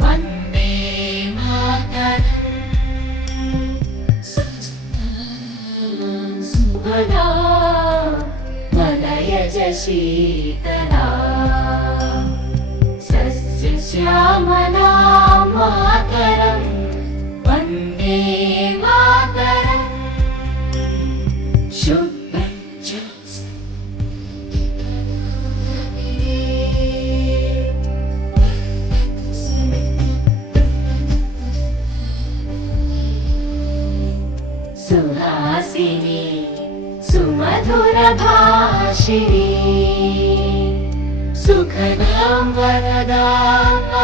पन्ने मातरमदान यज शीतला सस्य श्यामदा मातरम् पन्ने सुहासिनी सुमधुरभाषिणी सुखदां वरदां